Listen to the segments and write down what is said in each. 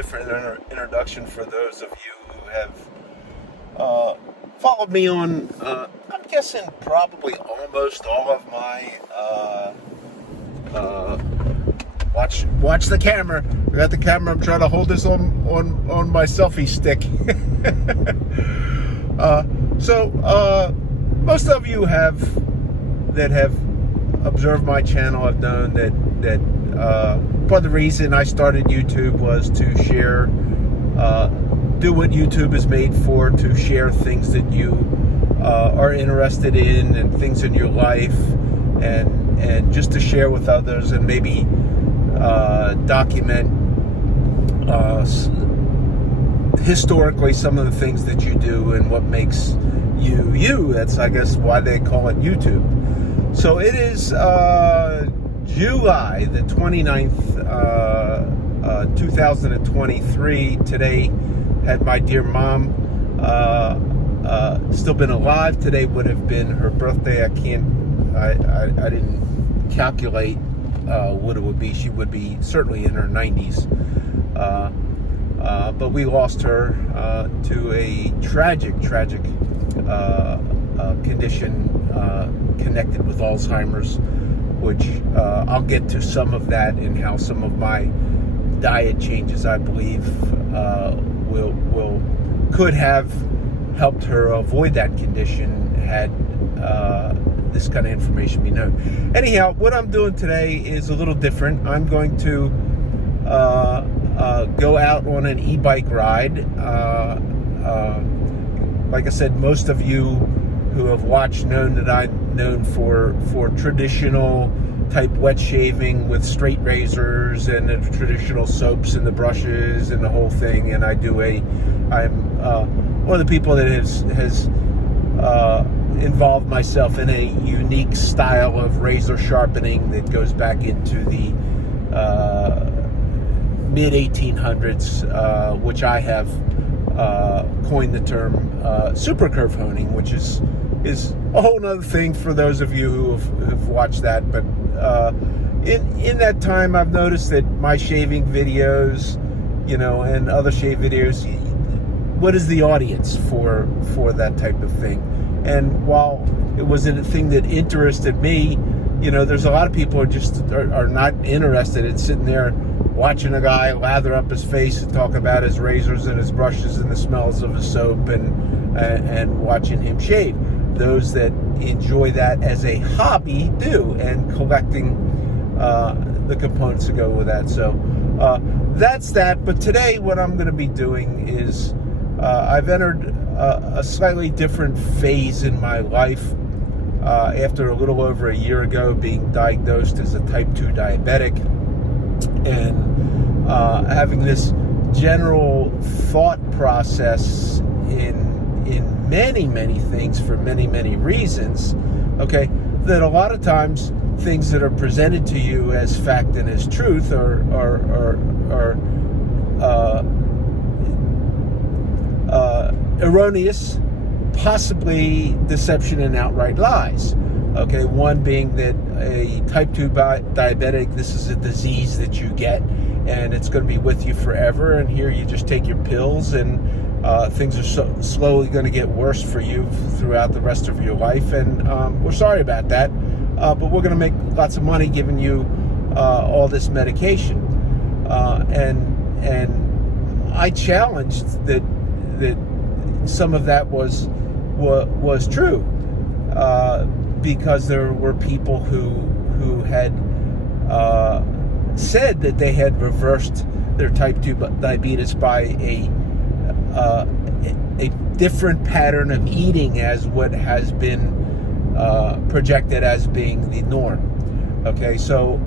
different introduction for those of you who have followed me on, I'm guessing probably almost all of my, watch the camera. I got the camera. I'm trying to hold this on my selfie stick. Most of you that have observed my channel have known that part of the reason I started YouTube was to share, do what YouTube is made for, to share things that you are interested in and things in your life, and just to share with others and maybe document historically some of the things that you do and what makes you you. That's, I guess, why they call it YouTube. So it is July the 29th, 2023. Today had my dear mom still been alive. Today would have been her birthday. I didn't calculate what it would be. She would be certainly in her 90s. But we lost her to a tragic condition connected with Alzheimer's, which I'll get to some of that and how some of my diet changes, I believe, could have helped her avoid that condition had this kind of information be known. Anyhow, what I'm doing today is a little different. I'm going to go out on an e-bike ride. Like I said, most of you who have watched known that I'm known for traditional type wet shaving with straight razors and the traditional soaps and the brushes and the whole thing. And I'm one of the people that has involved myself in a unique style of razor sharpening that goes back into the mid 1800s, which I have coined the term super curve honing, which is a whole other thing for those of you who have watched that. But in that time, I've noticed that my shaving videos, and other shave videos, what is the audience for that type of thing? And while it was a thing that interested me, there's a lot of people who are not interested in sitting there watching a guy lather up his face and talk about his razors and his brushes and the smells of his soap and watching him shave. Those that enjoy that as a hobby do, and collecting the components that go with that. So that's that. But today what I'm going to be doing is I've entered a slightly different phase in my life after a little over a year ago being diagnosed as a type 2 diabetic, and having this general thought process in many things for many reasons, okay, that a lot of times things that are presented to you as fact and as truth are erroneous, possibly deception and outright lies. Okay, one being that a type 2 diabetic, this is a disease that you get and it's going to be with you forever, and here you just take your pills and things are slowly going to get worse for you throughout the rest of your life, and we're sorry about that, but we're going to make lots of money giving you all this medication, and I challenged that some of that was true, because there were people who had said that they had reversed their type 2 diabetes by a different pattern of eating as what has been projected as being the norm. Okay, so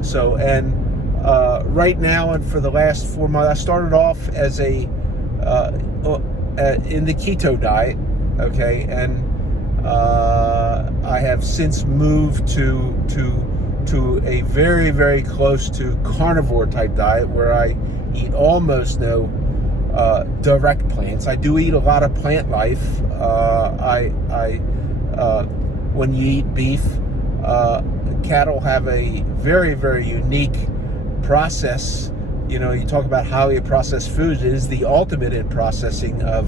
right now and for the last 4 months, I started off as in the keto diet. Okay, and I have since moved to a very close to carnivore type diet where I eat almost no direct plants. I do eat a lot of plant life. When you eat beef, cattle have a very unique process, you talk about highly processed foods. It is the ultimate in processing of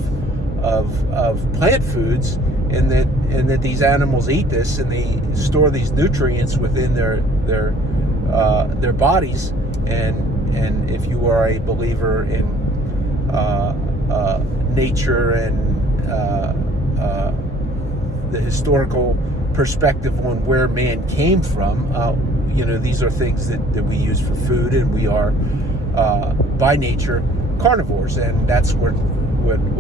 plant foods, and that these animals eat this and they store these nutrients within their bodies. And if you are a believer in nature and the historical perspective on where man came from, these are things that we use for food, and we are by nature carnivores. And that's what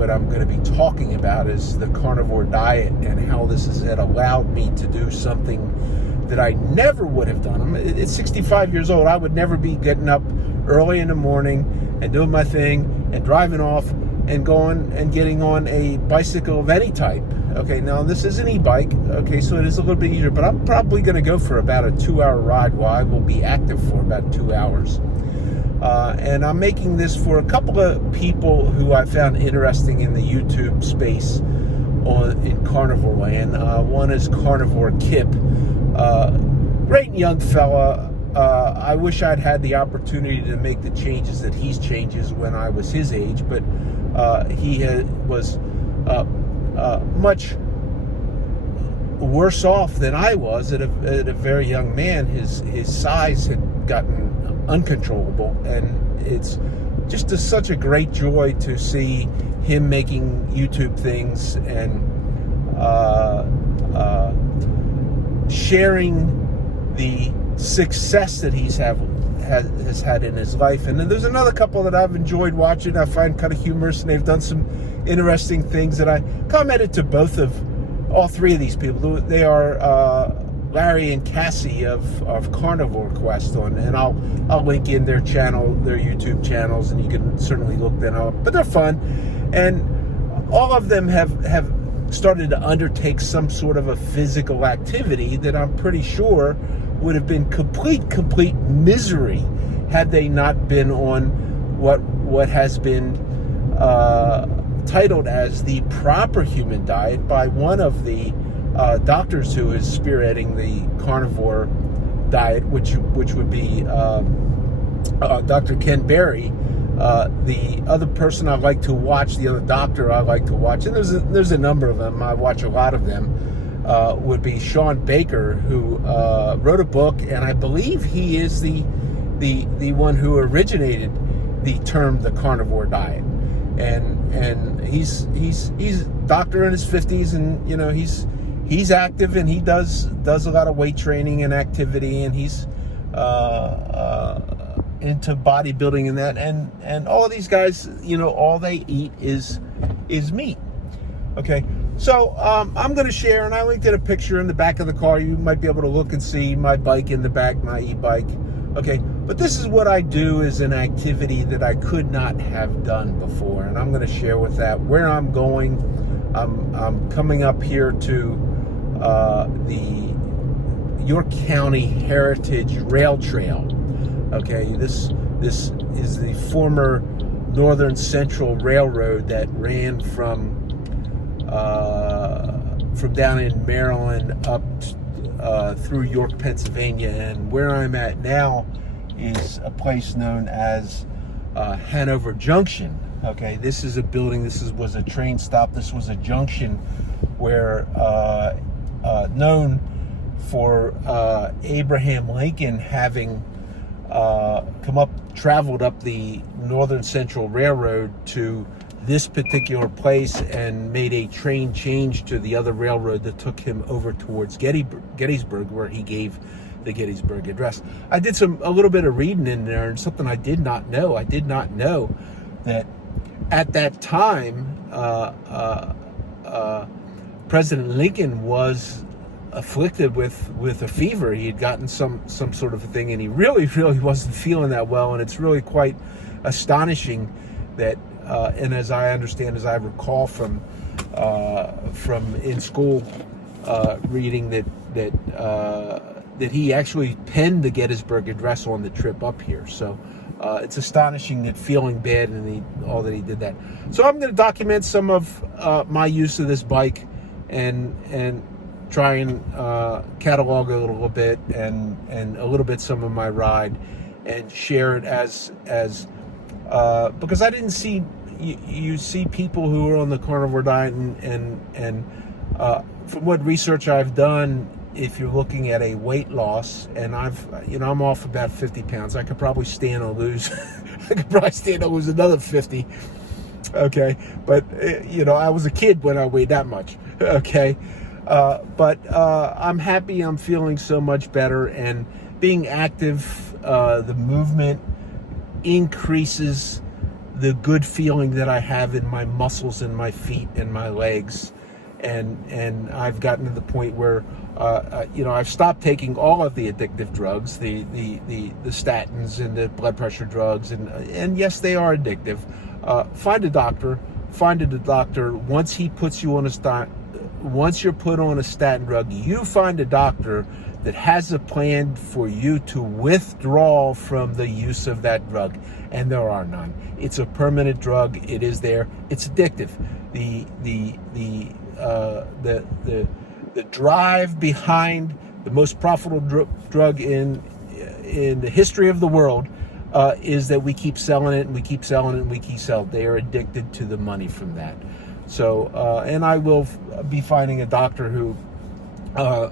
I'm going to be talking about is the carnivore diet, and how this has allowed me to do something that I never would have done. At 65 years old, I would never be getting up early in the morning and doing my thing and driving off and going and getting on a bicycle of any type. Okay, now this is an e-bike, okay, so it is a little bit easier, but I'm probably going to go for about a 2-hour ride while I will be active for about 2 hours. And I'm making this for a couple of people who I found interesting in the YouTube space in carnivore land. One is Carnivore Kip. Great young fella. I wish I'd had the opportunity to make the changes that he's changes when I was his age, but he was much worse off than I was at a very young man. His size had gotten uncontrollable, and it's just such a great joy to see him making YouTube things and sharing the success that has had in his life. And then there's another couple that I've enjoyed watching. I find kind of humorous, and they've done some interesting things that I commented to all three of these people. They are Larry and Cassie of Carnivore Quest and I'll link in their YouTube channels, and you can certainly look them up. But they're fun, and all of them have started to undertake some sort of a physical activity that I'm pretty sure would have been complete misery had they not been on what has been titled as the proper human diet by one of the doctors who is spearheading the carnivore diet, which would be Dr. Ken Berry. The other person I like to watch, the other doctor I like to watch, and there's a number of them, I watch a lot of them, would be Sean Baker, who wrote a book, and I believe he is the one who originated the term the carnivore diet. And he's a doctor in his 50s, and he's active, and he does a lot of weight training and activity, and he's into bodybuilding and that, and all of these guys, all they eat is meat. Okay, so I'm going to share, and I linked in a picture in the back of the car. You might be able to look and see my bike in the back, my e-bike. Okay, but this is what I do as an activity that I could not have done before, and I'm going to share with that where I'm going. I'm coming up here to the York County Heritage Rail Trail. Okay, this is the former Northern Central Railroad that ran from down in Maryland up through York, Pennsylvania, and where I'm at now is a place known as Hanover Junction. Okay, this is a building. Was a train stop. This was a junction where known for Abraham Lincoln having traveled up the Northern Central Railroad to this particular place and made a train change to the other railroad that took him over towards Gettysburg, where he gave the Gettysburg Address. I did a little bit of reading in there, and something I did not know. I did not know that at that time, President Lincoln was afflicted with a fever. He had gotten some sort of a thing, and he really wasn't feeling that well. And it's really quite astonishing that, and as I understand, as I recall from in school reading that he actually penned the Gettysburg Address on the trip up here. So it's astonishing that, feeling bad, and all that he did that. So I'm going to document some of my use of this bike and try and catalog it a little bit and a little bit some of my ride, and share it as because I didn't see, you see people who are on the carnivore diet, and from what research I've done, if you're looking at a weight loss, and I'm off about 50 pounds. I could probably stand to lose, another 50. Okay. But, I was a kid when I weighed that much. Okay. But I'm happy. I'm feeling so much better, and being active, the movement increases the good feeling that I have in my muscles and my feet and my legs. And I've gotten to the point where, I've stopped taking all of the addictive drugs, the statins and the blood pressure drugs, and yes, they are addictive. Find a doctor. Once he puts you on once you're put on a statin drug, you find a doctor that has a plan for you to withdraw from the use of that drug, and there are none. It's a permanent drug. It is there. It's addictive. The drive behind the most profitable drug in the history of the world is that we keep selling it, and we keep selling it, and we keep selling it. They are addicted to the money from that. So, and I will be finding a doctor who, now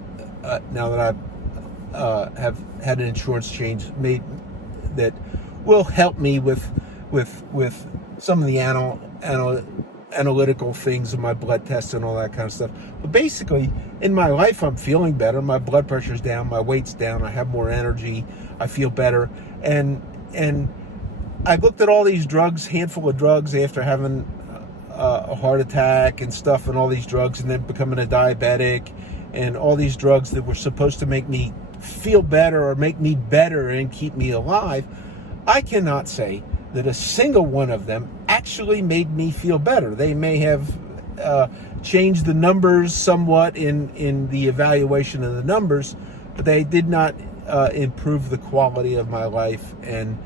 that I have had an insurance change made, that will help me with some of the analytical things of my blood tests and all that kind of stuff. But basically, in my life, I'm feeling better. My blood pressure's down, my weight's down, I have more energy, I feel better. And I looked at all these drugs, handful of drugs, after having a heart attack and stuff, and all these drugs, and then becoming a diabetic, and all these drugs that were supposed to make me feel better or make me better and keep me alive. I cannot say that a single one of them actually made me feel better. They may have changed the numbers somewhat in the evaluation of the numbers, but they did not improve the quality of my life. And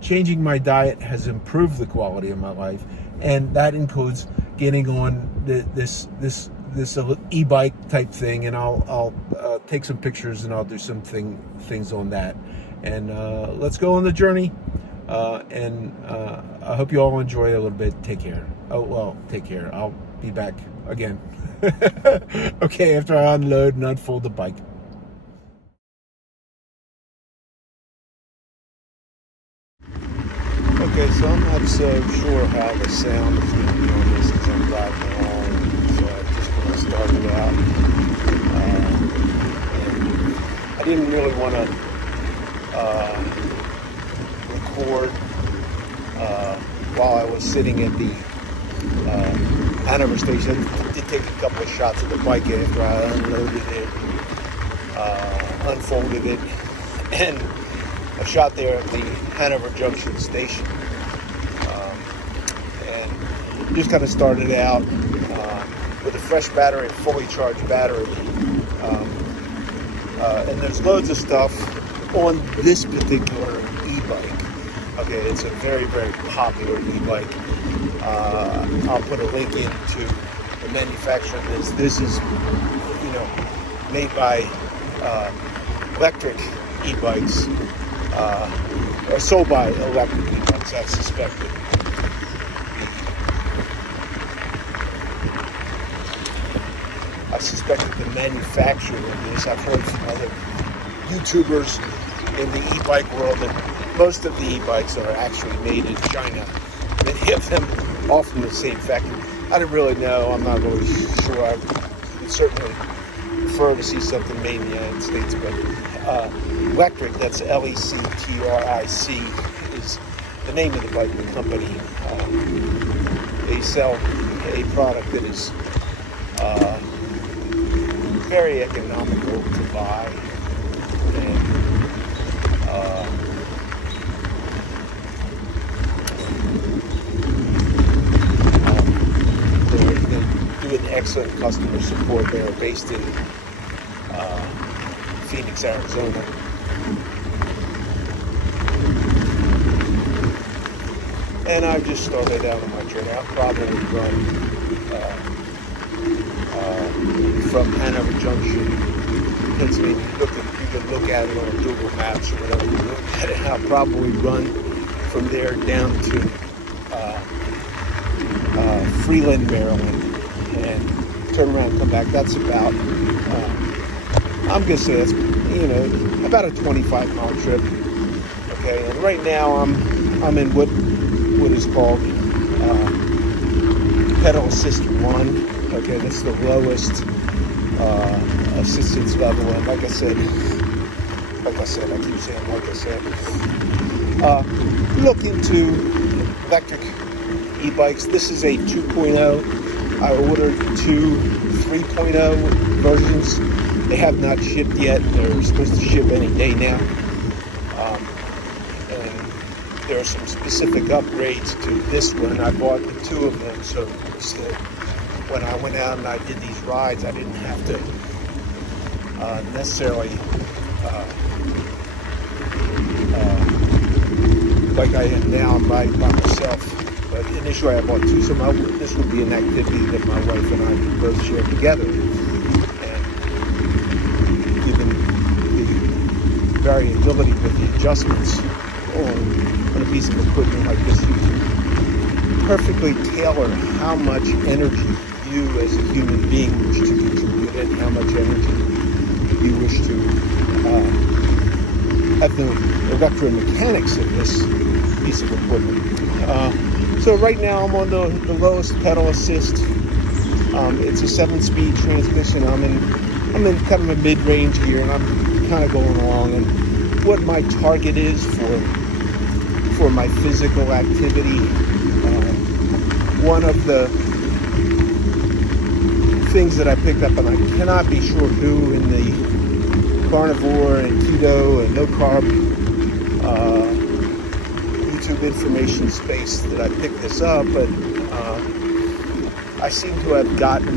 changing my diet has improved the quality of my life, and that includes getting on this e-bike type thing, and I'll take some pictures, and I'll do some things on that, and let's go on the journey. And I hope you all enjoy a little bit. Take care. Take care. I'll be back again. Okay, after I unload and unfold the bike. Okay, so I'm not so sure how the sound is going to be on this because I'm driving along, so I'm just going to start it out. And I didn't really want to record while I was sitting at the Hanover station. I did take a couple of shots of the bike after I unloaded it, unfolded it, and a shot there at the Hanover Junction station, and just kind of started out with a fresh battery, a fully charged battery, and there's loads of stuff on this particular e-bike. Okay, it's a very, very popular e-bike. I'll put a link into the manufacturer of this. This is, made by electric e-bikes, or sold by electric e-bikes, I suspect. I suspect that the manufacturer of this, I've heard from other YouTubers in the e-bike world that most of the e-bikes are actually made in China. Many of them all from the same factory. I don't really know. I'm not really sure. I would certainly prefer to see something made in the United States, but Electric, that's Lectric, is the name of the bike, the company. They sell a product that is very economical to buy, and they do an excellent customer support. They are based in Phoenix, Arizona. And I've just started out on my journey. I'll probably run from Hanover Junction, Pennsylvania. You can look at it on Google Maps or whatever. You look at it. I'll probably run from there down to Freeland, Maryland, and turn around and come back. That's about, I'm gonna say that's, about a 25-mile trip. Okay, and right now I'm in what is called pedal assist 1. Okay, that's the lowest assistance level, and like I said, I keep saying like I said. Look into electric e-bikes. This is a 2.0. I ordered 2 3.0 versions. They have not shipped yet. They're supposed to ship any day now. And there are some specific upgrades to this one. I bought the 2 of them, so when I went out and I did these rides, I didn't have to necessarily like I am now by myself. But initially I bought 2, so this would be an activity that my wife and I could both share together. And given the variability with the adjustments on a piece of equipment like this, you can perfectly tailor how much energy you as a human being wish to contribute and how much energy you wish to have the electromechanics of this piece of equipment. So right now I'm on the lowest pedal assist. It's a 7-speed transmission. I'm in kind of a mid-range gear, and I'm kind of going along. And what my target is for my physical activity, one of the things that I picked up, and I cannot be sure who in the carnivore and keto and no carb YouTube information space that I picked this up, but I seem to have gotten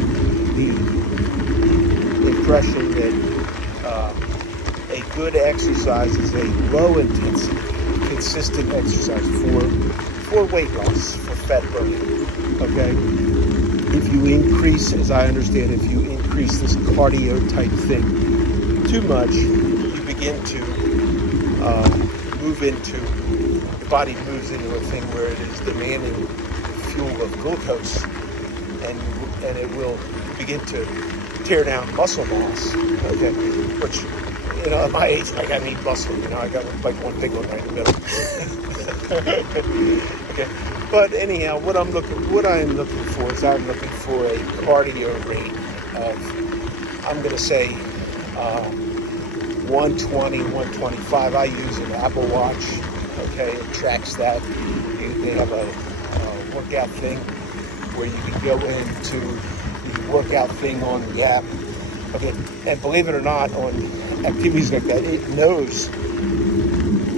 the impression that a good exercise is a low intensity, consistent exercise for weight loss, for fat burning. Okay? If you increase, as I understand, if you increase this cardio type thing too much, you begin to the body moves into a thing where it is demanding fuel of glucose, and it will begin to tear down muscle mass, okay, which, at my age, like, I need muscle, I got like one big one right in the middle. Okay, but anyhow, what I'm looking for is I'm looking for a cardio rate of, I'm going to say, 120, 125. I use an Apple Watch. Okay, it tracks that. They have a workout thing where you can go into the workout thing on the app. Okay, and believe it or not, on activities like that, it knows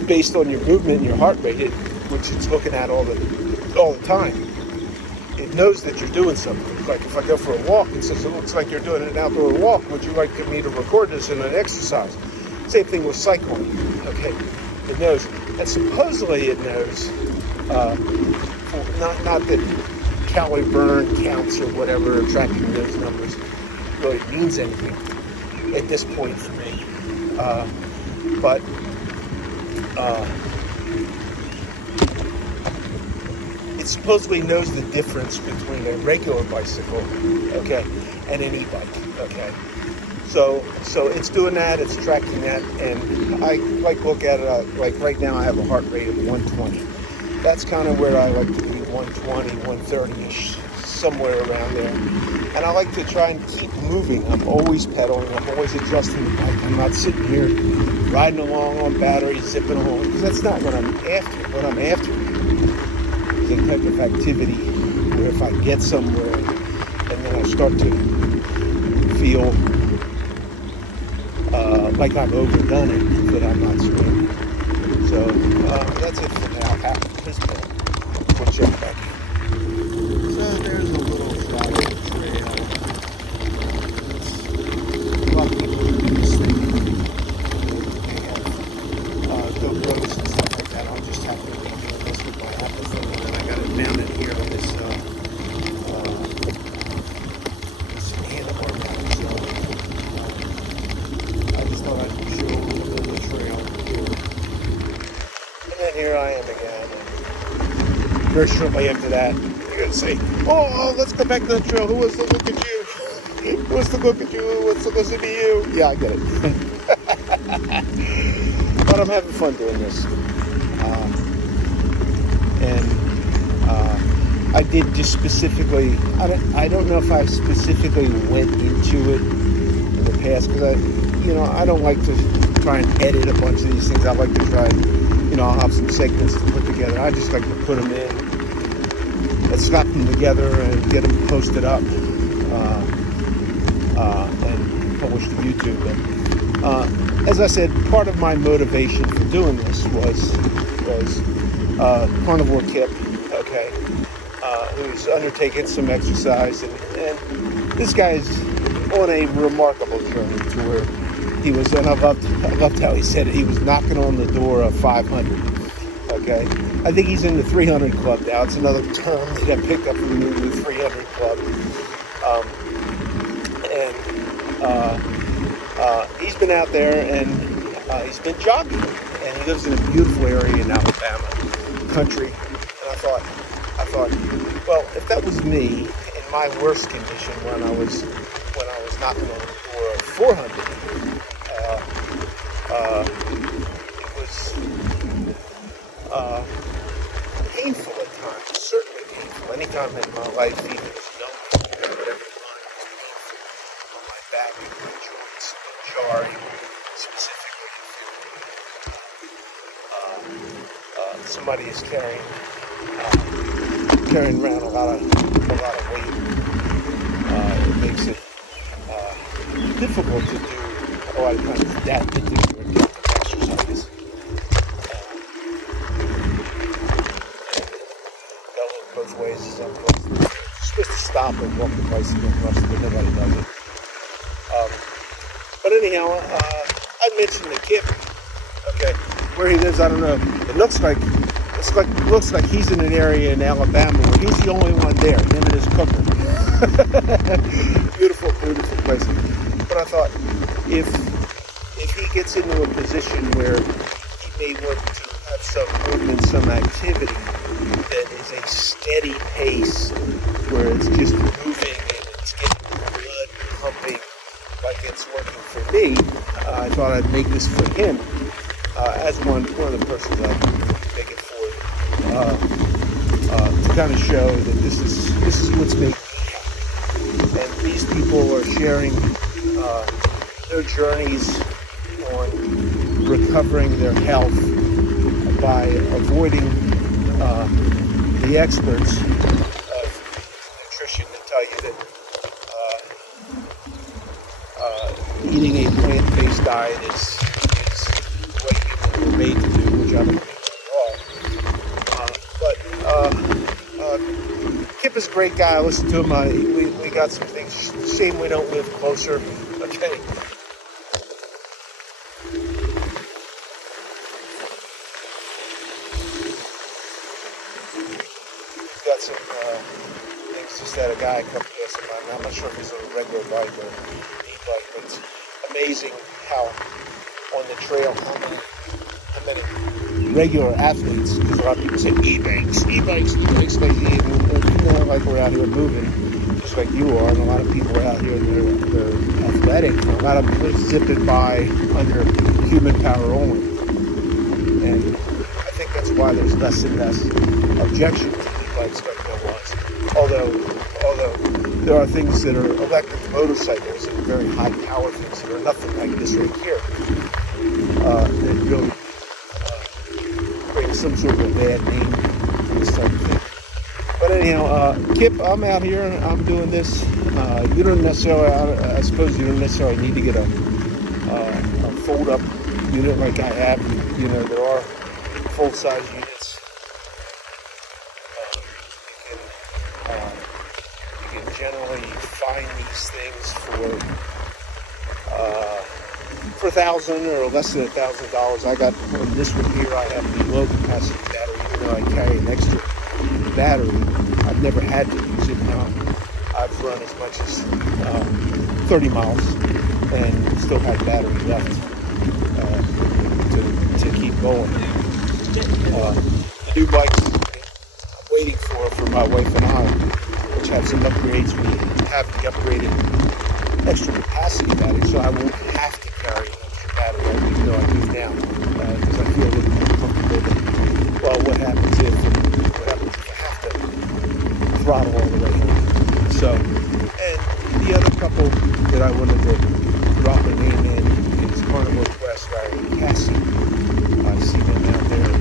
based on your movement and your heart rate, which it's looking at all the time. It knows that you're doing something. Like if I go for a walk, it says, it looks like you're doing an outdoor walk. Would you like me to record this in an exercise? Same thing with cycling. Okay, it knows. And supposedly it knows, not that calorie burn counts or whatever, or tracking those numbers really means anything at this point for me. But it supposedly knows the difference between a regular bicycle, okay, and an e-bike, okay. So it's doing that, it's tracking that, and I look at it, like right now I have a heart rate of 120. That's kind of where I like to be, 120, 130-ish, somewhere around there. And I like to try and keep moving. I'm always pedaling, I'm always adjusting the bike. I'm not sitting here riding along on batteries, zipping along, because that's not what I'm after. What I'm after is a type of activity where if I get somewhere and then I start to feel like I've overdone it, that I'm not swimming. So that's it for now. After this bit, we'll check back in. So there's a little flower trail. A lot of people are doing this thing. They have GoPros and stuff like that. I'll just have to be doing this with my Apple phone, and then I got it mounted here on this handlebar mount. So I just thought I'd show a little bit of the trail here. And then here I am again. very shortly after that, you're going to say, oh, let's go back to the trail. Who wants to look at you? Who wants to look at you? Who wants to listen to you? Yeah, I get it. But I'm having fun doing this. I did just specifically, I don't know if I specifically went into it in the past, because I don't like to try and edit a bunch of these things. I like to try and, I'll have some segments to put together. I just like to put them in and slap them together and get them posted up and published to YouTube. But, as I said, part of my motivation for doing this was Carnivore Kip, okay, who's undertaking some exercise, and this guy's on a remarkable journey to where he was, and I loved how he said it, he was knocking on the door of 500, okay? I think he's in the 300 club now. It's another term that I picked up from the new 300 club. He's been out there, and he's been jogging, and he lives in a beautiful area in Alabama country. And I thought, well, if that was me in my worst condition when I was knocking on the door of 400, it was painful at times, certainly painful. Anytime in my life, even as young, whatever time was painful on my back and my joints, jarring, specifically if somebody is carrying around a lot of weight. It makes it difficult to do a lot of times that particular exercise. They'll look both ways. You're supposed to stop and walk the bicycle across, but nobody does it. But anyhow, I mentioned the Kip. Okay, where he lives, I don't know. It looks like he's in an area in Alabama where he's the only one there, him and his cooker. Beautiful, beautiful place. But I thought, if he gets into a position where he may want to have some movement, some activity that is a steady pace, where it's just moving and it's getting the blood pumping like it's working for me, I thought I'd make this for him as one of the persons I'd make it for, to kind of show that this is what's making me happy. And these people are sharing their journeys on recovering their health by avoiding the experts of nutrition that tell you that eating a plant-based diet is what humans were made to do, which I don't think at all. But Kip is a great guy. I listen to him. We got some things. Shame we don't live closer. Okay. Got some things. Just had a guy come past him. I'm not sure if he's on a regular bike or e-bike, but it's amazing how on the trail how many regular athletes, because a lot of people say e-bikes, like we're out here moving, just like you are, and a lot of people are out here and they're athletic. A lot of people zipping by under human power only, and I think that's why there's less and less objection to e-bikes like there was. Although there are things that are electric motorcycles and very high power things that are nothing like this right here, that really brings some sort of a bad name to this type of thing. But anyhow, Kip, I'm out here, I'm doing this. You don't necessarily, I suppose you don't necessarily need to get a fold-up unit like I have. There are full-size units. You can generally find these things for $1,000 or less than $1,000. I got on this one here. I have the low capacity battery, even though I carry an extra battery. I've never had to use it. Now I've run as much as 30 miles and still have battery left to keep going. The new bikes, I'm waiting for my wife and I, which have some upgrades. We have the upgraded extra capacity battery, so I won't have to carry an extra battery, even though I do now, because I feel a little more comfortable that, well, what happens if I have to throttle all the way home. So, and the other couple that I wanted to drop a name in is Carnivore Quest, Larry and Cassie. I see them out there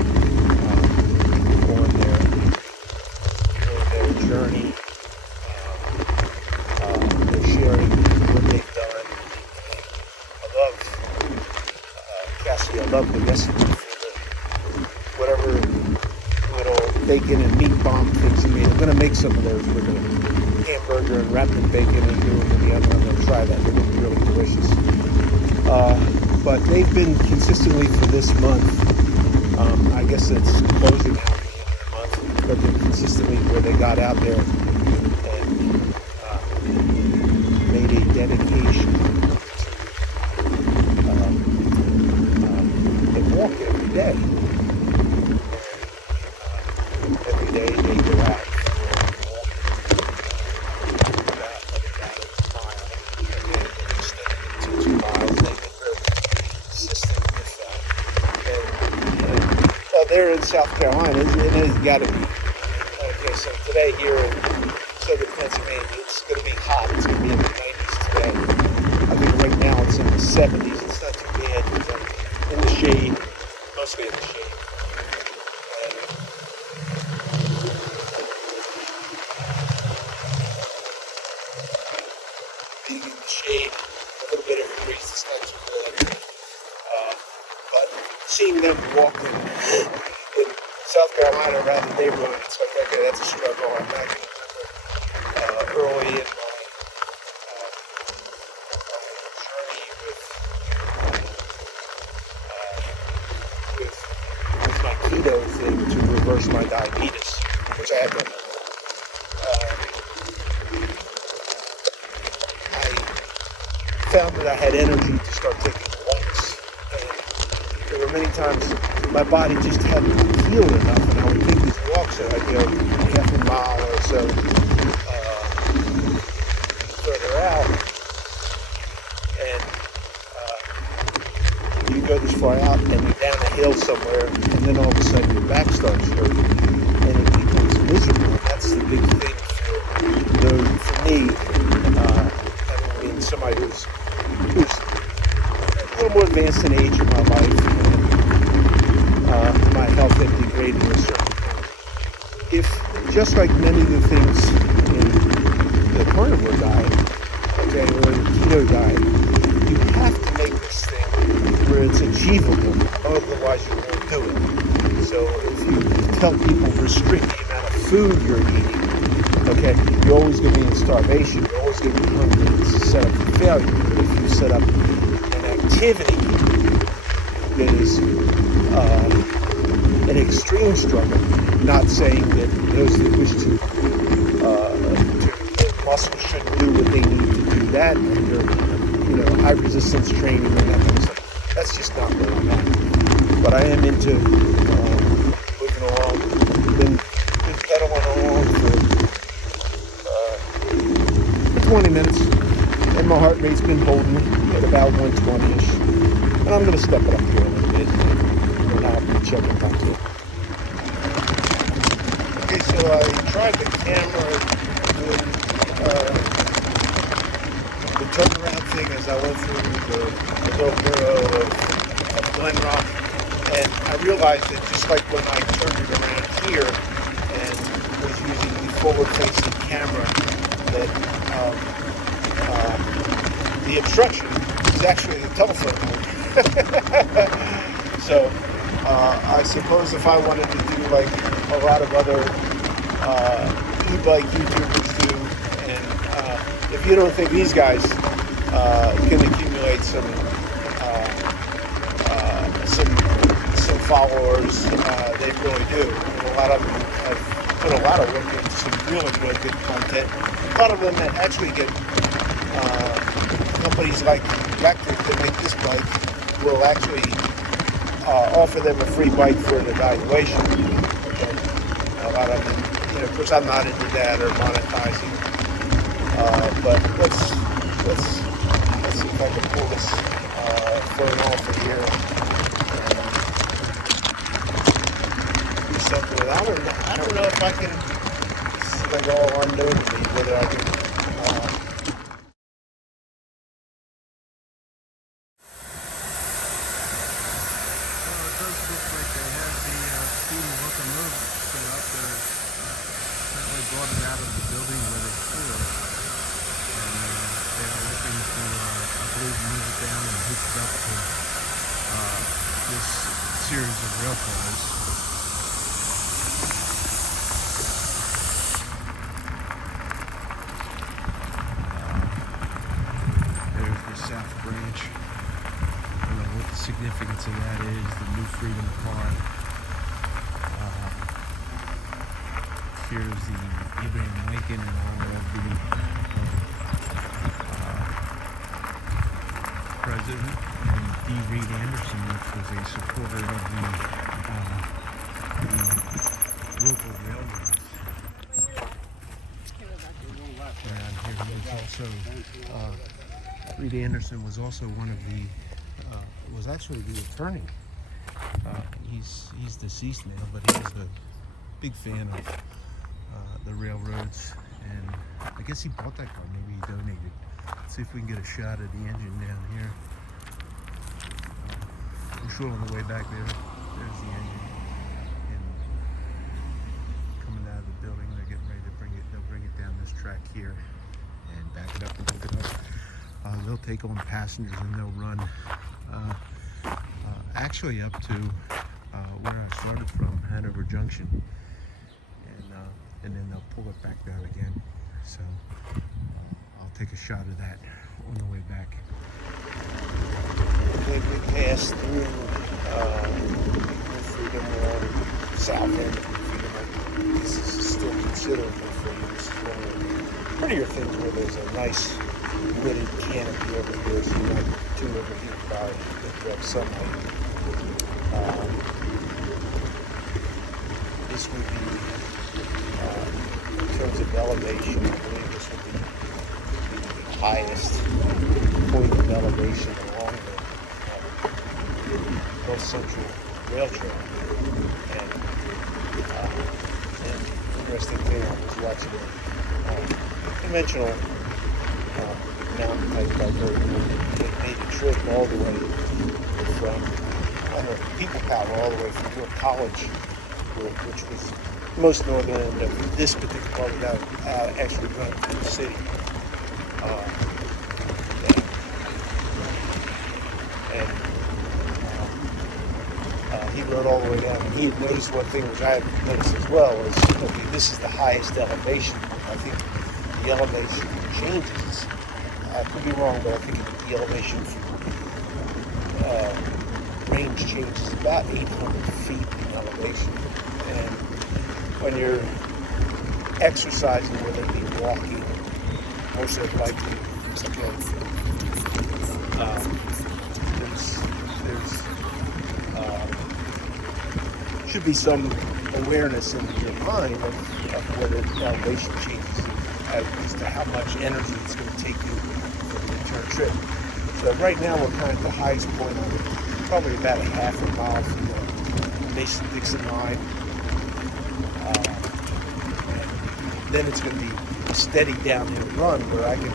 on their journey. They're sharing what they've done. I love Cassie. I love the recipe for whatever little bacon and meat bomb things he made. I'm going to make some of those with a hamburger and wrap in bacon and do them in the oven. I'm going to try that. They look really delicious. But they've been consistently for this month. I guess it's closing out the end of the month, but they're consistently where they got out there and made a dedication to they walk every day. Every day they go out and walk about a mile, and then extend it to 2 miles. They've been very consistent with that. And they're in South Carolina, and it's got to be. Okay, so today here in southern Pennsylvania, it's going to be hot. It's going to be in the 90s today. I think right now it's in the 70s. It's not too bad because I'm in the shade, mostly in the shade. Being in the shade, a little bit of a breeze, it's not too bad. But seeing them walking in South Carolina around the neighborhood, it's like, okay, that's a struggle. I'm not going to remember early in my journey with my keto thing to reverse my diabetes, which I had done. I found that I had energy to start taking walks. And there were many times my body just hadn't healed enough, and I would take these walks, and I'd go half a mile or so further out, and you go this far out, and you're down a hill somewhere, and then all of a sudden your back starts hurting, and it becomes miserable. And that's the big thing for me, having been somebody who's a little more advanced in age in my life, and my health had degraded to a certain point. If, just like many of the things in the carnivore diet, okay, or the keto diet, you have to make this thing where it's achievable, otherwise you won't do it. So if you tell people restrict the amount of food you're eating, okay, you're always going to be in starvation, you're always going to be hungry. It's set up for failure. But if you set up an activity that is an extreme struggle, not saying that those that wish to muscle shouldn't do what they need to do that under, high resistance training and that kind of stuff. That's just not where I'm at. But I am into moving along, been pedaling along for 20 minutes, and my heart rate's been holding at about 120-ish. And I'm going to step it up here a little bit, and I'll be checking back to it. Okay, so I tried the camera with the turnaround thing as I went through the little borough of Glen Rock, and I realized that just like when I turned it around here and was using the forward-facing camera, that the obstruction is actually the telephone line. So I suppose if I wanted to do like a lot of other e-bike YouTubers do, and if you don't think these guys can accumulate some followers, they really do. And a lot of them have put a lot of work into some really, really good content. A lot of them that actually get companies like Vector that make this bike will actually offer them a free bike for an evaluation. Okay. A lot of them of course, I'm not into that or monetizing. But let's see if I can pull this phone off of here and do something with it. I don't know if I can. It's like all unknown to me whether I can. Brought it out of the building where they threw it, and they're looking to, I believe, move it down and hook it up to this series of rail cars. There's the South Branch. I don't know what the significance of that is. The New Freedom car. Here's the Abraham Lincoln and all of the president, and D. Reed Anderson, which was a supporter of the local railroads. Around here, there's also Reed Anderson was also one of the was actually the attorney. He's deceased now, but he was a big fan of the railroads, and I guess he bought that car. Maybe he donated. Let's see if we can get a shot of the engine down here. I'm sure on the way back there's the engine, and coming out of the building, they're getting ready to bring it. They'll bring it down this track here and back it up and hook it up. They'll take on passengers and they'll run actually up to where I started from, Hanover Junction. And then they'll pull it back down again. So I'll take a shot of that on the way back. We passed through Freedom south end of Freedom. This is still considered Freedom. This is one of the prettier things where there's a nice wooded canopy over here, so you're not too overheated by the direct sunlight. This would be in terms of elevation, I believe this would be the highest point of elevation along the North Central Rail Trail. And an interesting thing, I was watching a conventional mountain bike biker that made a trip all the way from People Power all the way from York College, which was most northern end of this particular part without actually running through the city. He rode all the way down, and he had noticed one thing which I had noticed as well is, okay, this is the highest elevation. I think the elevation changes. I could be wrong, but I think the elevation range changes about 800 feet in elevation. And when you're exercising, whether it be walking, most likely should be some awareness in your mind of whether elevation changes as to how much energy it's going to take you for the return trip. So right now we're kind of at the highest point of it, probably about a half a mile from the Mason-Dixon line. Then it's going to be a steady downhill run where I can,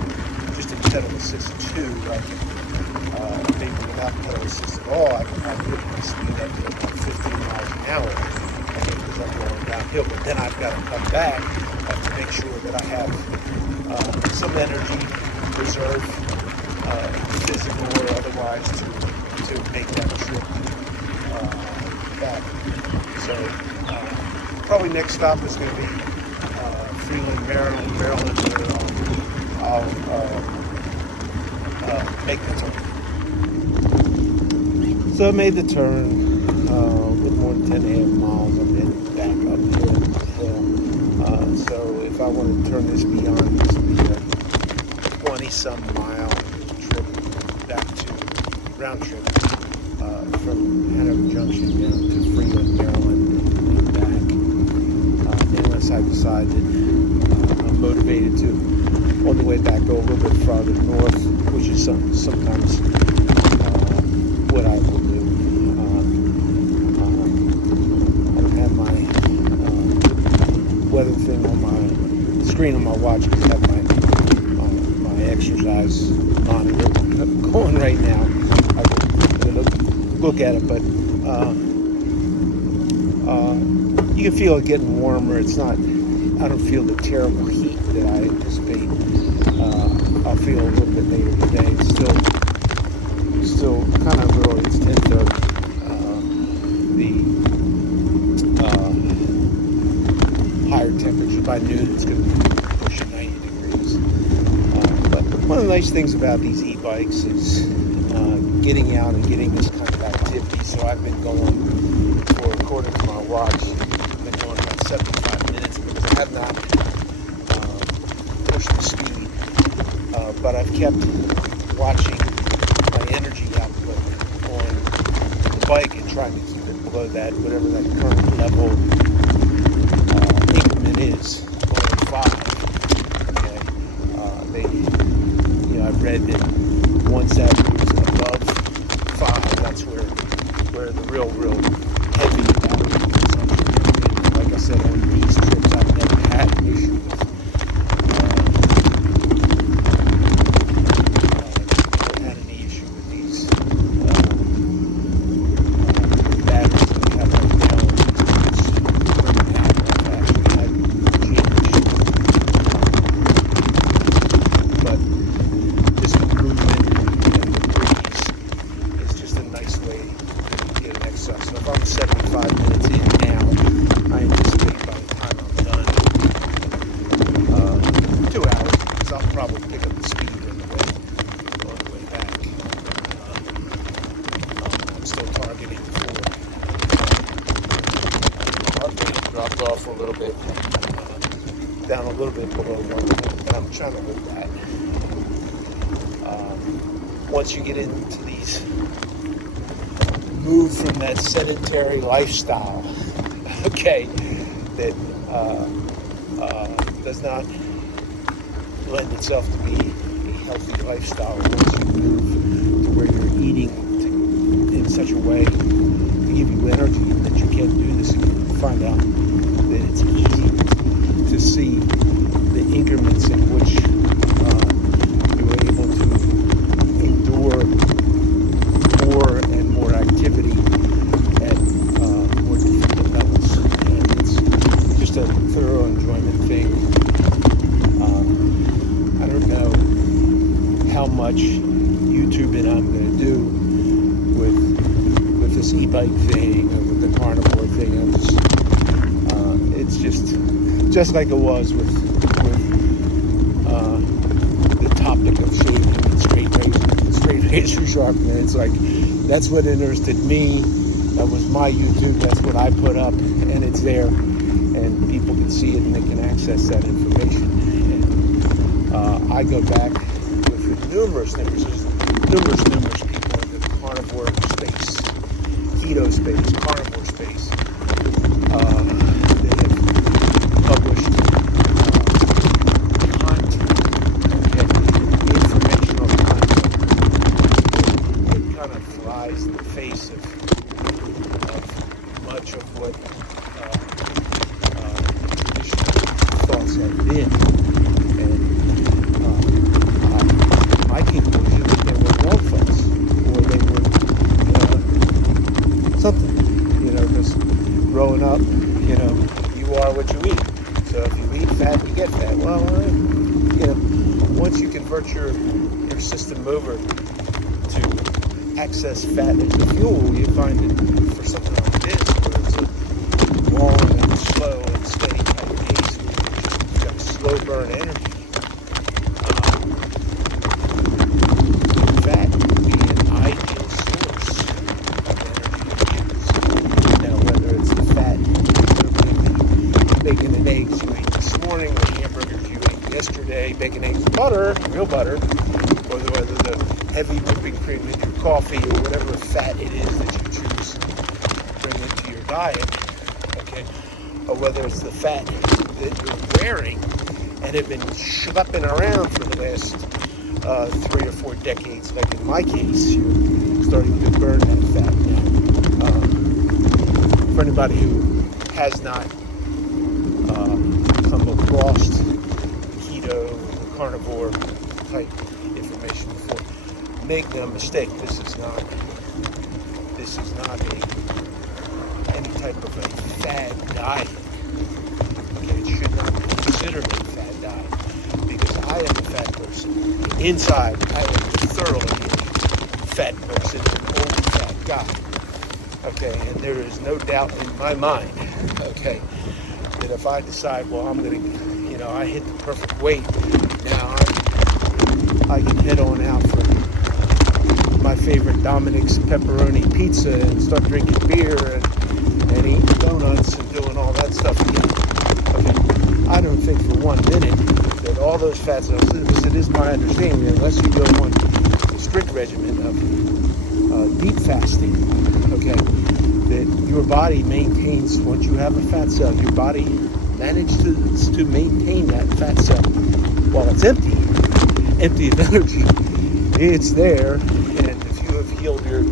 just in pedal assist 2, I can, maybe without pedal assist at all, I can get my speed up to about 15 miles an hour because I'm going downhill. But then I've got to come back to make sure that I have some energy reserve, physical or otherwise, to make that trip back. So probably next stop is going to be Freeland, Maryland, where I'll make the turn. So I made the turn, a little more than 10.5 miles. I'm heading back up hill. So if I want to turn this beyond, this will be a 20-some mile trip back to round trip from Hanover Junction down to Freeland, Maryland, and back. Unless I decided I'm motivated to, on the way back, go a little bit farther north, which is sometimes what I will do. I don't have my weather thing on my screen on my watch because I have my exercise monitor going right now. I can look at it, but you can feel it getting warmer. It's not, I don't feel the terrible heat that I anticipate. I'll feel a little bit later today. It's still kind of early. It's 10:30. The higher temperature by noon, it's going to be pushing 90 degrees. But one of the nice things about these e-bikes is getting out and getting this kind of activity. So I've been going for, according to my watch, I've been going about 75 minutes because I have not pushed the speed. But I've kept watching my energy output on the bike and trying to keep it below that, whatever that current level increment is, below 5. Okay, I've read that once that moves above 5, that's where the real heavy battery consumption comes in. Like I said, on these trips, I've never had an issue with. So if I'm 75 minutes in now, I anticipate by the time I'm done, 2 hours, because I'll probably pick up the speed on the way back. I'm still targeting for heart rate dropped off a little bit, down a little bit below 1, but I'm trying to hit that. Once you get into these, move from that sedentary lifestyle, okay, that does not lend itself to be a healthy lifestyle. Once you move to where you're eating in such a way to give you energy that you can do this, you find out that it's easy to see the increments in which you're able to endure more and more activity at more difficult levels. And it's just a thorough enjoyment thing. I don't know how much YouTubing I'm going to do with this e-bike thing or with the Carnivore thing. It's just like it was with the topic of shaving and straight razor sharpener. It's like, that's what interested me. That was my YouTube. That's what I put up, and it's there, and people can see it and they can access that information. And I go back with numerous people in the carnivore space, keto space, carnivore space. They have published content, informational content that kind of flies in the face of much of what traditional thoughts have been. And my conclusion that they were wrong thoughts, or they were something, because growing up, you are what you eat. So if you eat fat, you get fat. Well, once you convert your system over to access fat as a fuel, you find that for something like this, where it's a long and slow and steady type of pace, where you've got slow burn energy, fat would be an ideal source of energy to use. Now, whether it's the fat, bacon and eggs you ate this morning, or hamburgers you ate yesterday, bacon, eggs, butter, real butter, or whether the heavy whipping cream in your coffee or whatever fat it is that you choose to bring into your diet, okay, or whether it's the fat that you're wearing and have been schlepping around for the last 3 or 4 decades. Like in my case, you're starting to burn that fat now. For anybody who has not come across keto or carnivore type information before, make no mistake, this is not any type of a fad diet. Okay, it should not be considered a fad diet, because I am a fat person. Inside, I am thoroughly a fat person, an old fat guy. Okay, and there is no doubt in my mind, okay, that if I decide, well, I'm going to, I hit the perfect weight, now I can head on out for my favorite Dominic's pepperoni pizza and start drinking beer and eating donuts and doing all that stuff again. Okay, I don't think for 1 minute that all those fat cells, it is my understanding, unless you go on a strict regimen of deep fasting, okay, that your body maintains, once you have a fat cell, your body manages to maintain that fat cell while it's empty of energy. It's there, and if you have healed your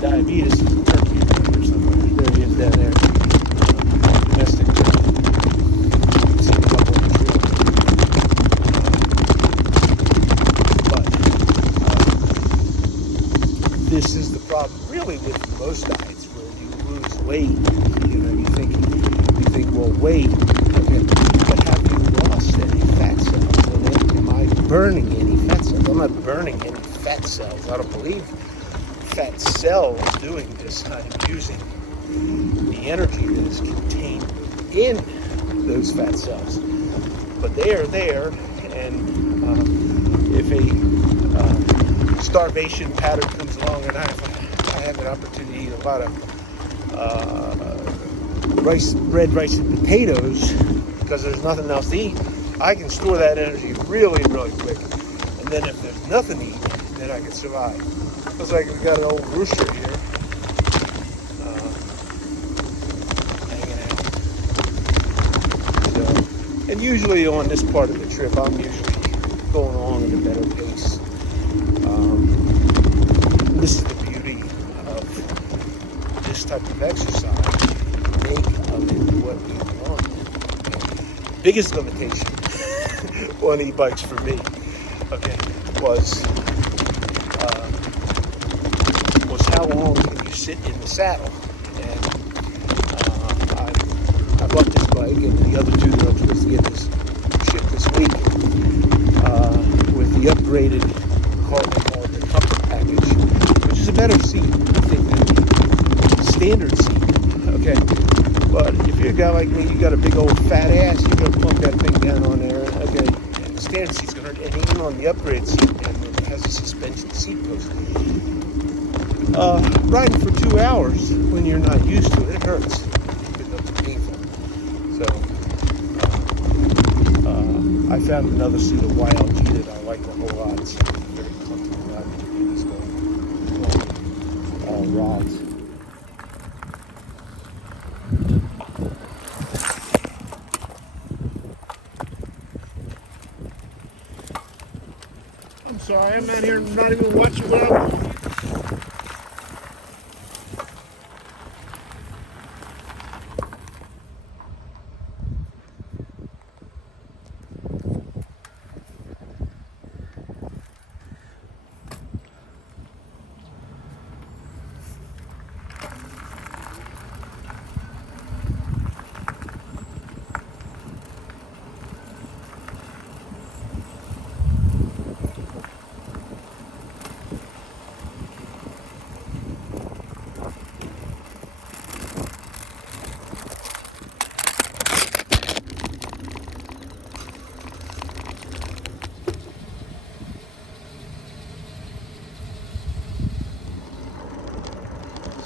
diabetes, turkey or somewhere, there he is down there, domestic turkey. This is the problem, really, with most diets where you lose weight. You think, well, weight, okay, but have you lost any fat cells? And am I burning any fat cells? I'm not burning any fat cells. I don't believe fat cells doing this. I'm using the energy that is contained in those fat cells. But they are there, and if a starvation pattern comes along, and I have an opportunity to eat a lot of bread, rice, and potatoes because there's nothing else to eat, I can store that energy really, really quick. And then if there's nothing to eat, then I can survive. Looks like we've got an old rooster here hanging out. So, and usually on this part of the trip, I'm usually going along at a better pace. This is the beauty of this type of exercise. Make of it what you want. Biggest limitation on e-bikes for me, okay, was how long can you sit in the saddle. And I bought this bike and the other two that I'm supposed to get this shipped this week with the upgraded the comfort package, which is a better seat, I think, than the standard seat. Okay, but if you're a guy like me, you got a big old fat ass, you're gonna plunk that thing down on there. Okay, and the standard seat's gonna hurt, and even on the upgrade seat, and it has a suspension seat post. Riding for 2 hours when you're not used to it, it hurts. It becomes painful. So I found another seat of YLG that I like a whole lot. It's very comfortable riding these rods. I'm sorry, I'm out here not even watching what I'm doing.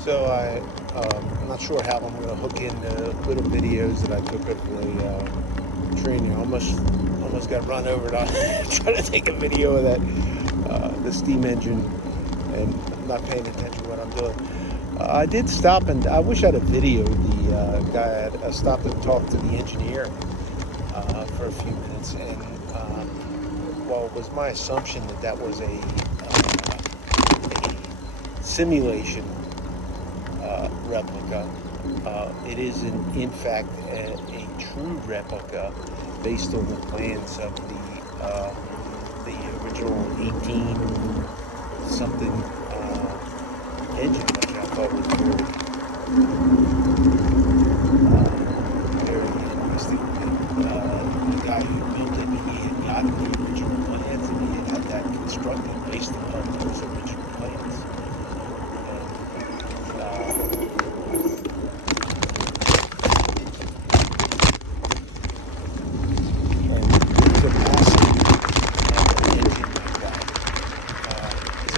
So I'm not sure how I'm going to hook in the little videos that I took of the training. I almost got run over trying to take a video of that the steam engine, and I'm not paying attention to what I'm doing. I did stop, and I wish I'd have videoed the guy. I stopped and talked to the engineer for a few minutes, and well, it was my assumption that that was a simulation replica. It is in fact a true replica based on the plans of the original 18 something engine, which I thought was very interesting. The guy who built it, he had gotten the original plans, and he had that constructed based upon those original plans.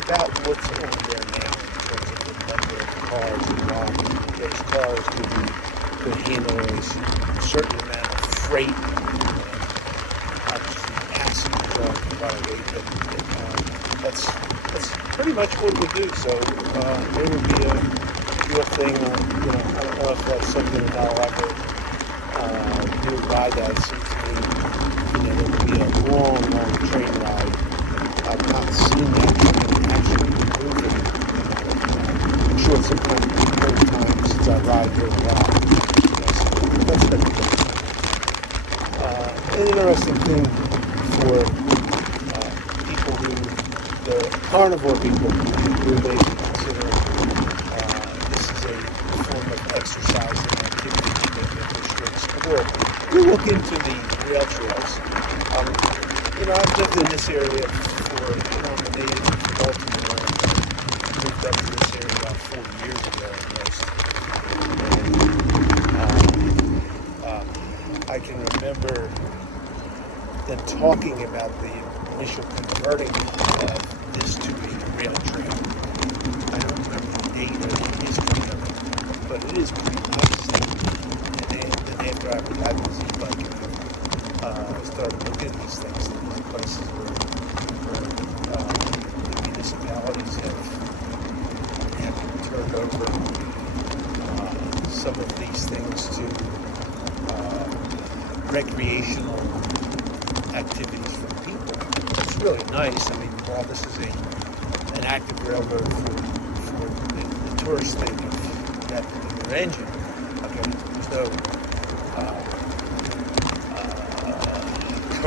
About what's on there now in terms of the number of cars involved. Those cars could handle a certain amount of freight, obviously passengers are far away, but that's pretty much what we do. So it would be a real thing. I don't know if that's something that I'll ever do a ride that. It seems to me, it would be a long train ride. I've not seen that actually moving. I'm sure it's a point in time since I ride here a lot. That's been an interesting thing for people the carnivore people who they consider this is a form of exercise and activity that restricts. We look into the rail trails. I've lived in this area for, I'm a native of Baltimore. Moved up to this area about 40 years ago almost. I can remember them talking about the initial converting of this to a rail trail. I don't remember the date or the history of it, but it is pretty nice. And then after I got this e-bike, I started looking at these things, these places where the municipalities have turned over some of these things to recreational activities for people. It's really nice. I mean, while this is an active railroad for the tourist thing of that particular engine, okay, there's no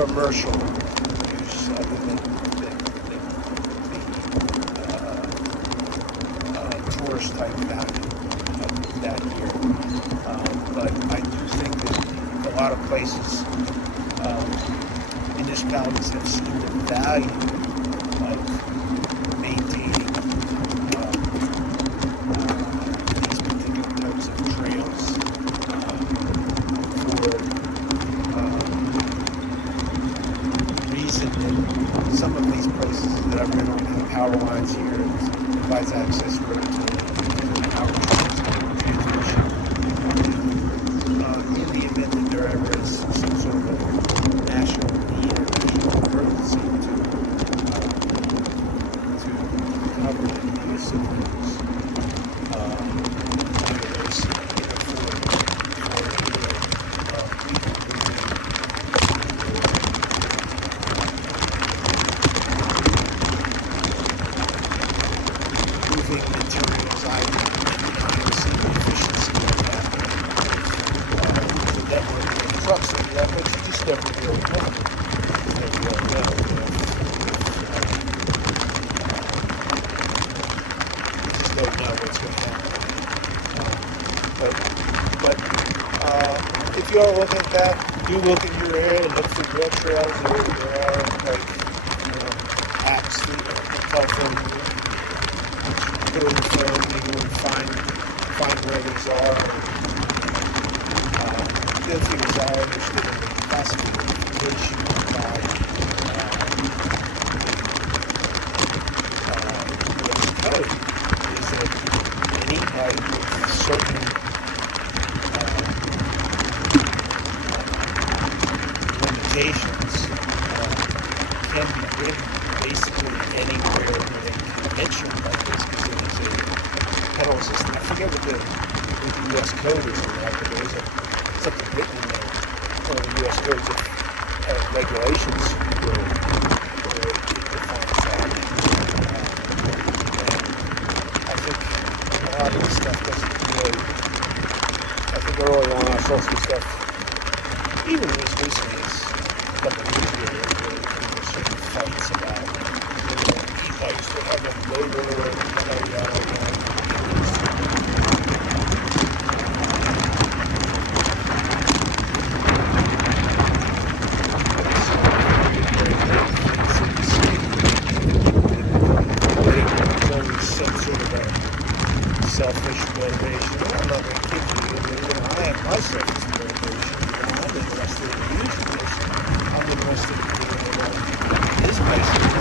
commercial use other than the tourist type value of that here. But I do think that a lot of places, municipalities have seen the value of maintaining these particular types of trails for reason that some of these places that I've been on have power lines here. It provides access road to power transmission. In the event that there ever is some sort of a national need or emergency to cover the use of those. Materials, I kind of see the efficiency of that. The network and trucks and that, but you just never really know. You never really know. You just don't know what's going to happen. But if you are looking at that, do look at your area and look for rail trails. There are apps that help them. Put on the phone, maybe we'll find where these are. The other thing is I understand the classification by US code is that any bike with certain limitations can be ridden basically anywhere within instrument like this because it is a pedal system. I forget what the U.S. code is for that, but there's something written in there, one of the U.S. codes of regulations where it defines that. I think a lot of this stuff doesn't really. I think early on I saw some stuff, even as recently as a couple of years ago, where there were certain fights about e-bikes that have a motor and yada. Selfish motivation. I'm not going to kid you. I have my selfish motivation. I'm interested in using this. I'm interested in doing it this bicycle.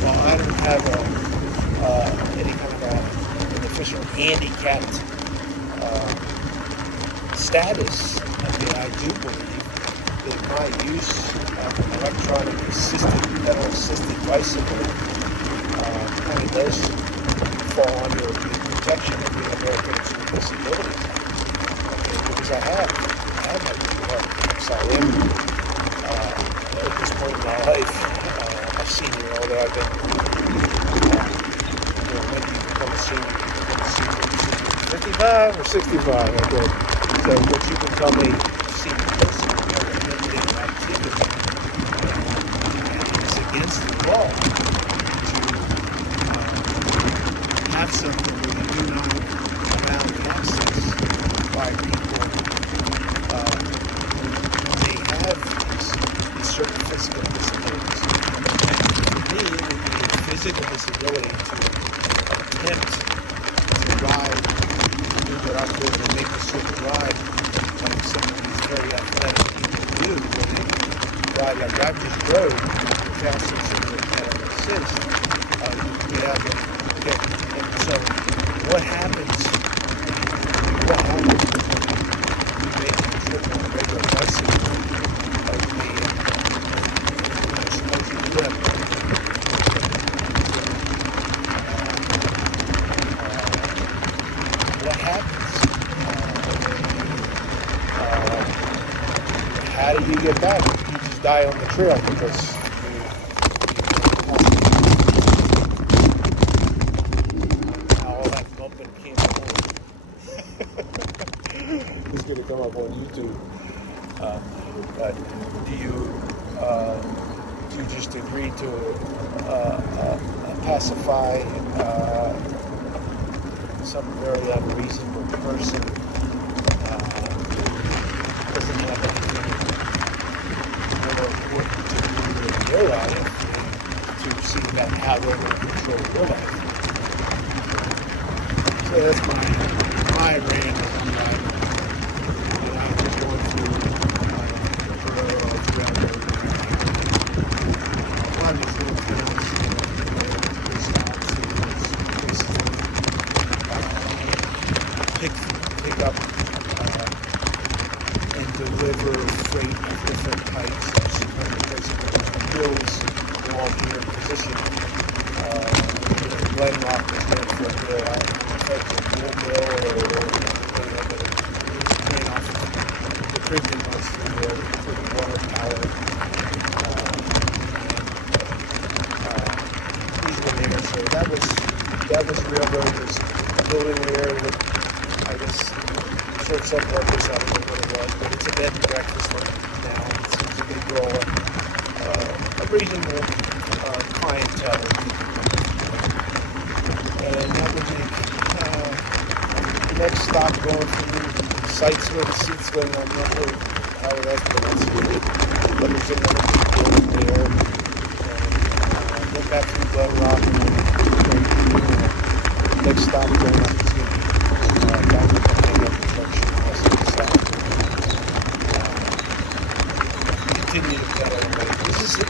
Well, I don't have any kind of an official handicapped status. I do believe that my use of an electronic assisted, pedal assisted bicycle kind of does fall under the protection of the Americans with Disabilities. Because I have had people XIM at this point in my life. A senior, although I've been, when you become a senior, 55 or 65, I did. So once you become a senior person, you have a limited activity. And it's against the law to have something where you do not allow the access by people when they have these certain physical disabilities. And for me, it would be a physical disability to attempt to ride, do what I'm doing, and make a certain ride like some of these very athletic people do, where they ride like I just rode without some sort of pedal assist. You get out there, and so what happens when you make a trip on a regular bicycle like me, suppose you do have what happens? How do you get back? You just die on the trail because all that bumping came up. It's going to come up on YouTube. But do you just agree to pacify some very unreasonable person doesn't have anything more important to do in their life to see about how they're going to control your life. So that's my rant on that. And I'm just going through I'm just going through pick up and deliver freight of different types. There's bills along here in position. Glen Rock is going for a bill. I don't know if that's a wool bill or paying off the printing was for the water power. These were there, so that was railroad was building there with, I guess, short set workers, I don't know what it was, but it's a bed and breakfast now. It seems to be growing a reasonable clientele. And that would be the next stop going through sites where the seats went. I'm not sure how that's pronounced, but there's another building there. And go back through Glen Rock and next stop going up is going to be back to the construction west of the south. Continue to pedal.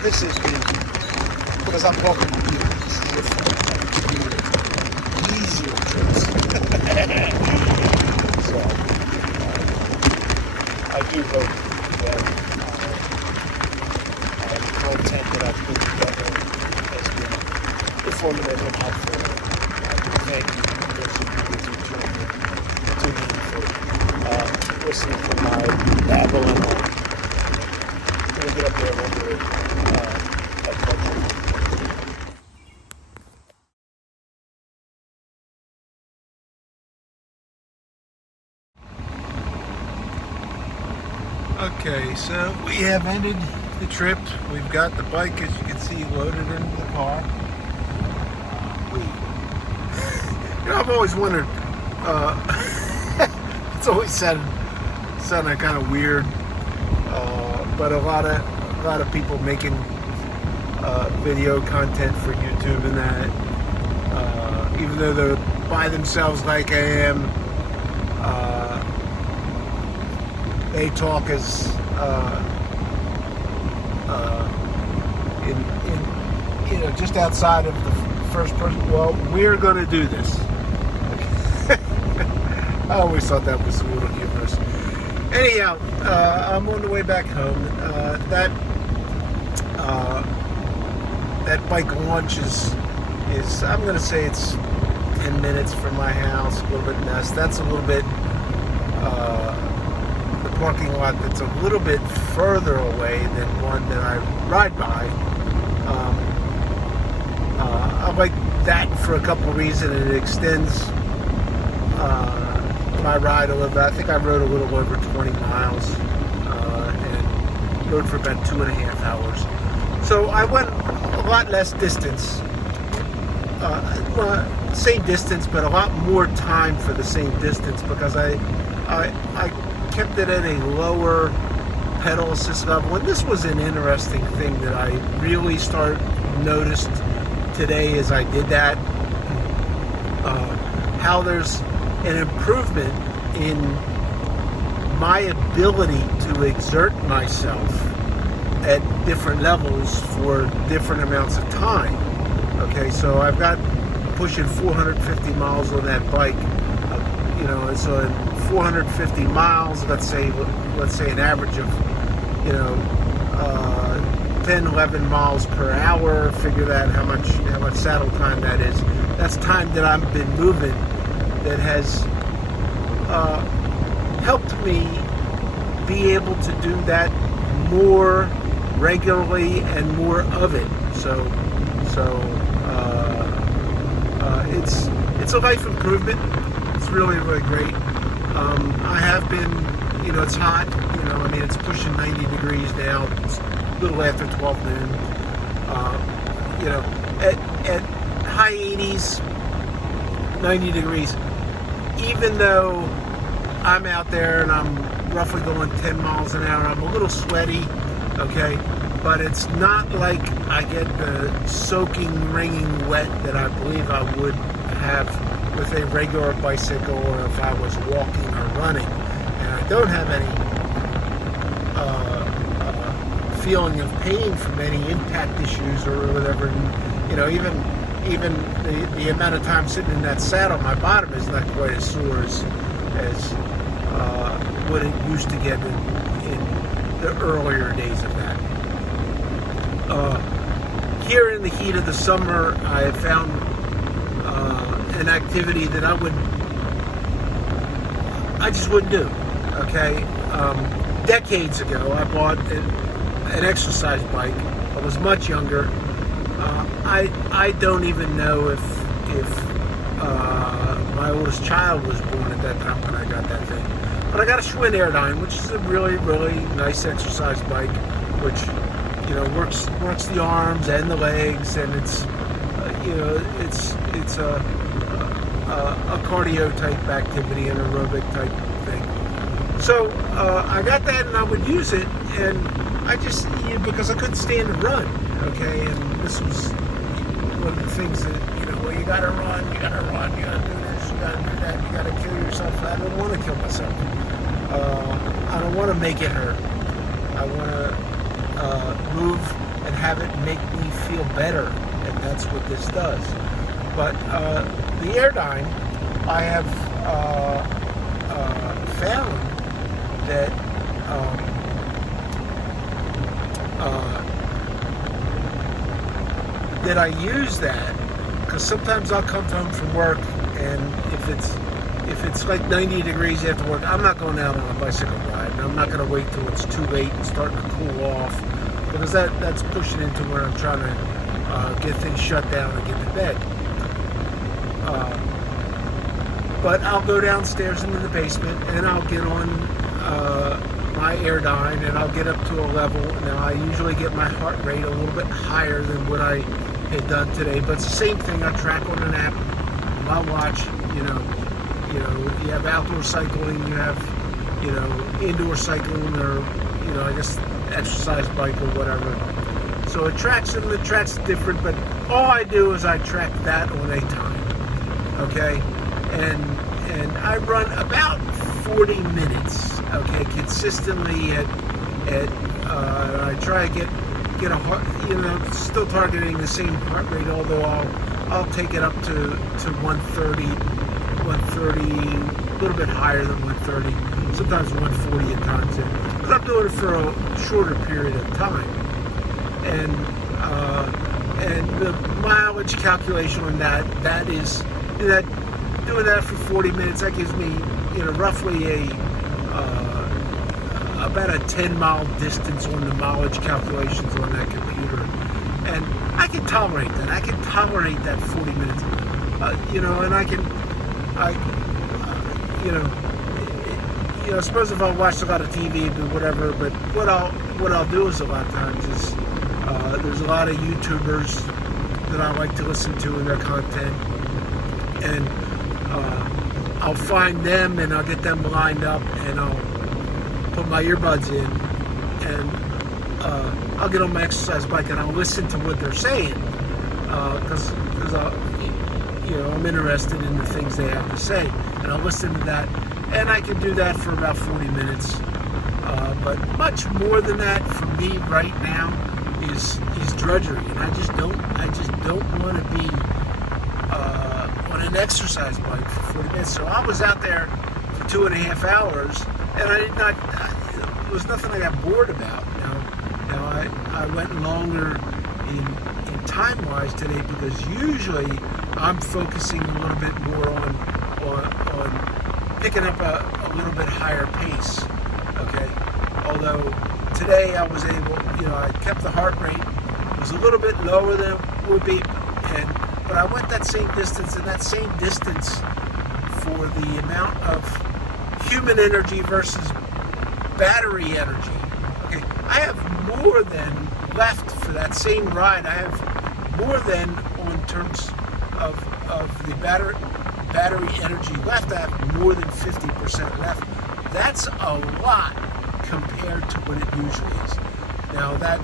This has been, because I'm talking to you, this is easier trips. So, I do hope that content that I've put together has been informative and helpful. Thank you, those of you who tuning in for listening to my babbling on. I'm going to get up there one day at Carnivore. Okay, so we have ended the trip. We've got the bike, as you can see, loaded into the car. I've always wondered. It's always sounded kind of weird, but a lot of people making video content for YouTube and that, even though they're by themselves like I am. They talk as in just outside of the first person. Well, we're going to do this. I always thought that was a little humorous. Anyhow, I'm on the way back home. That bike launch is I'm going to say it's 10 minutes from my house, a little bit less. That's a little bit. Parking lot that's a little bit further away than one that I ride by. I like that for a couple of reasons. It extends my ride a little bit. I think I rode a little over 20 miles and rode for about 2.5 hours. So I went a lot less distance. Same distance, but a lot more time for the same distance because I kept it at a lower pedal assist level. And this was an interesting thing that I really noticed today as I did that. How there's an improvement in my ability to exert myself at different levels for different amounts of time. Okay, so I've got pushing 450 miles on that bike. And so in 450 miles, let's say an average of 10, 11 miles per hour. Figure that how much saddle time that is. That's time that I've been moving that has helped me be able to do that more regularly and more of it. So it's a life improvement. It's really, really great. I have been, it's hot. It's pushing 90 degrees now. It's a little after 12 noon. At high 80s, 90 degrees. Even though I'm out there and I'm roughly going 10 miles an hour, I'm a little sweaty. Okay, but it's not like I get the soaking, wringing wet that I believe I would have with a regular bicycle or if I was walking or running. And I don't have any feeling of pain from any impact issues or whatever. And, even the amount of time sitting in that saddle, my bottom is not quite as sore as what it used to get in the earlier days of that. Here in the heat of the summer, I have found an activity that I just wouldn't do. Okay, decades ago, I bought an exercise bike. I was much younger. I don't even know if my oldest child was born at that time when I got that thing. But I got a Schwinn Airdyne, which is a really, really nice exercise bike, which works the arms and the legs, and it's a cardio type activity, an aerobic type thing. So I got that, and I would use it, and I just because I couldn't stand to run. Okay, and this was one of the things that you gotta run, you gotta do this, you gotta do that, you gotta kill yourself. I don't want to kill myself. I don't want to make it hurt. I want to move and have it make me feel better, and that's what this does. But the Airdyne, I have found that that I use that, because sometimes I'll come home from work, and if it's like 90 degrees after work, I'm not going out on a bicycle ride, and I'm not going to wait till it's too late and starting to cool off, because that's pushing into where I'm trying to get things shut down and get to bed. But I'll go downstairs into the basement, and I'll get on my Airdyne, and I'll get up to a level. Now, I usually get my heart rate a little bit higher than what I had done today, but it's the same thing. I track on an app, my watch. You have outdoor cycling, you have, indoor cycling, or, I guess exercise bike or whatever. So it tracks them. The track's different, but all I do is I track that on a time. Okay, and I run about 40 minutes. Okay, consistently at I try to get a heart, still targeting the same heart rate, although I'll take it up to 130, a little bit higher than 130, sometimes 140 at times. But I'm doing it for a shorter period of time, and the mileage calculation on that is that doing that for 40 minutes, that gives me roughly about a 10-mile distance on the mileage calculations on that computer, and I can tolerate that. I can tolerate that 40 minutes, and I suppose if I watch a lot of TV and do whatever, but what I'll do is a lot of times is there's a lot of YouTubers that I like to listen to in their content, and I'll find them and I'll get them lined up, and I'll put my earbuds in, and I'll get on my exercise bike and I'll listen to what they're saying, because I'm interested in the things they have to say, and I'll listen to that, and I can do that for about 40 minutes. But much more than that for me right now is drudgery, and I just don't want to be on an exercise bike for 40 minutes. So I was out there for 2.5 hours, and there was nothing I got bored about. Now I went longer in time-wise today, because usually I'm focusing a little bit more on picking up a little bit higher pace. Okay, although today I was able, I kept the heart rate. It was a little bit lower than it would be, but I went that same distance, and that same distance for the amount of human energy versus battery energy. Okay, I have more than left for that same ride. I have more than, on terms of the battery energy left, I have more than 50% left. That's a lot compared to what it usually is. Now, that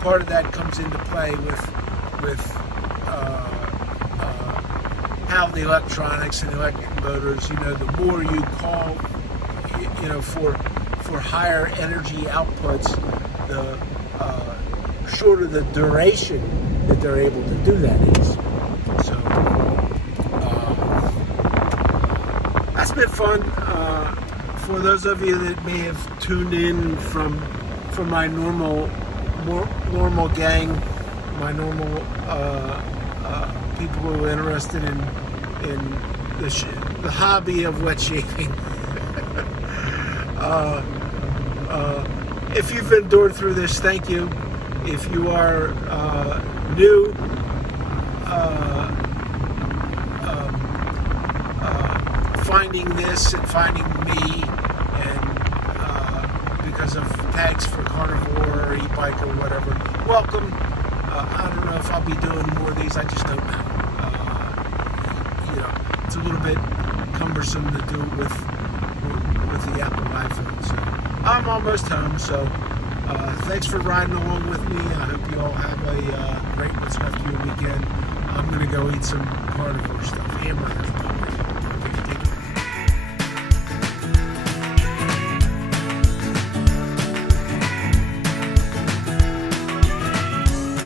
part of that comes into play with how the electronics and electric motors, the more you call, for higher energy outputs, the shorter the duration that they're able to do that is. So that's been fun. For those of you that may have tuned in from my normal gang, my normal people who are interested in the hobby of wet shaving. If you've endured through this, thank you. If you are new, finding this and finding me, and because of tags for Carnivore or e-bike or whatever, welcome. I don't know if I'll be doing more of these. I just don't know. It's a little bit cumbersome to do it with the Apple iPhone. So I'm almost home. So thanks for riding along with me. I hope you all have a great what's left of your weekend. I'm gonna go eat some Carnivore stuff, hamburger.